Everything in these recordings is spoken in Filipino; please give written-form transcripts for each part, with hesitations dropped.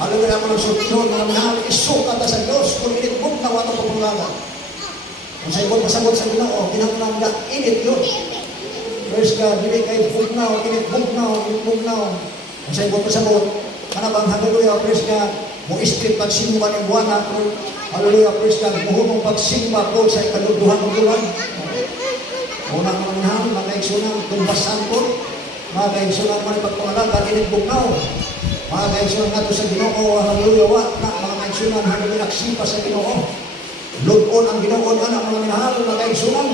Hallelujah, mga sutyon, mga minahal, isukat na sa Diyos, kung initbog na wato papanglaga. Kung sa ibon pasabot sa Ginoo, kinahanglan na init yun. Praise God, hindi kayo bugnaw, initbugnaw. Kung sa ibon pasabot, kanabang hallelujah, praise God, mo istrit pagsimba ng buwana, hallelujah, praise God, muhunong pagsimba po sa ikaluduhan ng buwan. Unang mga minahal, mga kaigsunan, tumbasan po, mga kaigsunan, mga pagpangalaga, initbugnaw. Mga kaigsunan nga ito sa Ginoo, hallelujah, mga kaigsunan, hallelujah, nagsipa sa Ginoo. Lugod ang Ginoo na mga minahal, mga kaigsunan.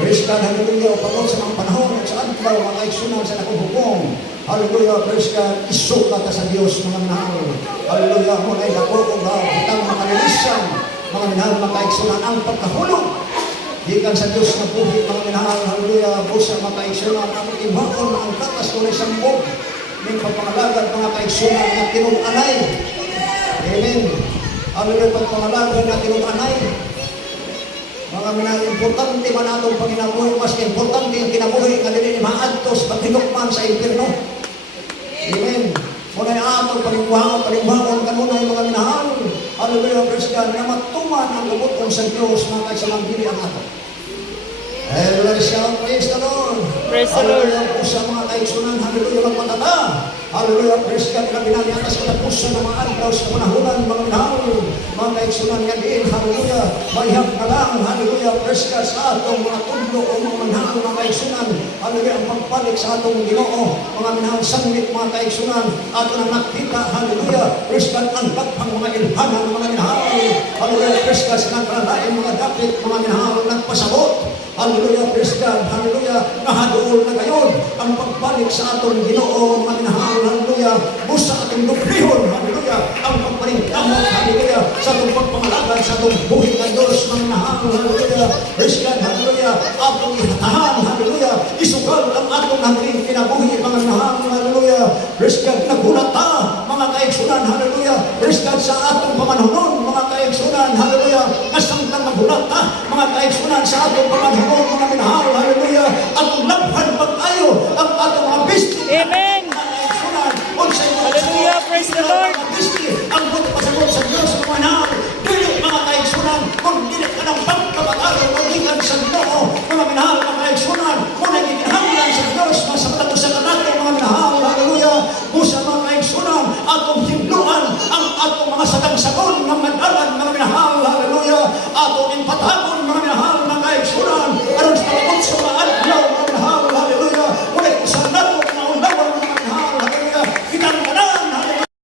Praise God, hallelujah, pagod sa mga panahon at sa adlaw, mga kaigsunan sa nakubukong. Hallelujah, praise God, isukat sa Diyos, mga minahal. Hallelujah, muna ay dako kung kitang makalilisan, mga minahal, mga kaigsunan, ang pagkahulog. Ikan sa Diyos na buhit, mga minahal, hallelujah, busa, mga kaigsunan, ang ibaon, ang katas ko na isang bog. May pagpangalagad, mga kaigsunan, na tinunganay. Amen. Hallelujah, pagpangalagad na tinunganay. Mga minahal, importante man atong panginabuhi, mas importante ang kinabuhi, kalili ni maadtos, paghinukman sa impirno. Amen. Muna yung atong palimbangon, kanunay mga minahal. Hallelujah, praise God, na matuman ang kabutong sa Diyos, mga kaigsunan, dili ang ato. Hallelujah, shout, praise the Lord. Praise the Lord. Hallelujah, po sa mga kaigsunan, hallelujah, magpatata. Hallelujah, praise God, na binaliatas katapusan ng mga adlaw sa panahunan, mga minahal. Mga kaigsunan nga din, hallelujah, mayhap na lang, hallelujah, praise God, sa atong mga tudlo o mga minahal, mga kaigsunan. Hallelujah, ang pagpalik sa atong Ginoo, mga minahal, sanglit, mga kaigsunan, ato na nakita, hallelujah, praise God, ang bagpang mga ilhanan, mga minahal. Hallelujah, praise God, sa nagkalalain, mga dapit, mga minahal, nagpasabot. Hallelujah, praise God, hallelujah, nahadool na gayon ang pagbalik sa atong Ginoo, mga minahal, hallelujah, busa atong dukrihon, hallelujah, ang pagparingkamot, hallelujah, sa atong pagpangalagan, sa atong buhay ng Diyos, mga minahal, hallelujah, praise God, hallelujah, atong ihatahan, hallelujah, isugal ang atong hangling kinabuhi, mga minahal, hallelujah, praise God, nagulata, mga kaigsunan, hallelujah, praise God, sa atong pamanunon, mga kaigsunan, hallelujah, nasangtang magulata, mga kaigsunan, sa atong pamanunon, mga minahal, hallelujah, atong labhan pag-ayo, ang atong mga bisnis, Amen. mga kaigsunan, on sa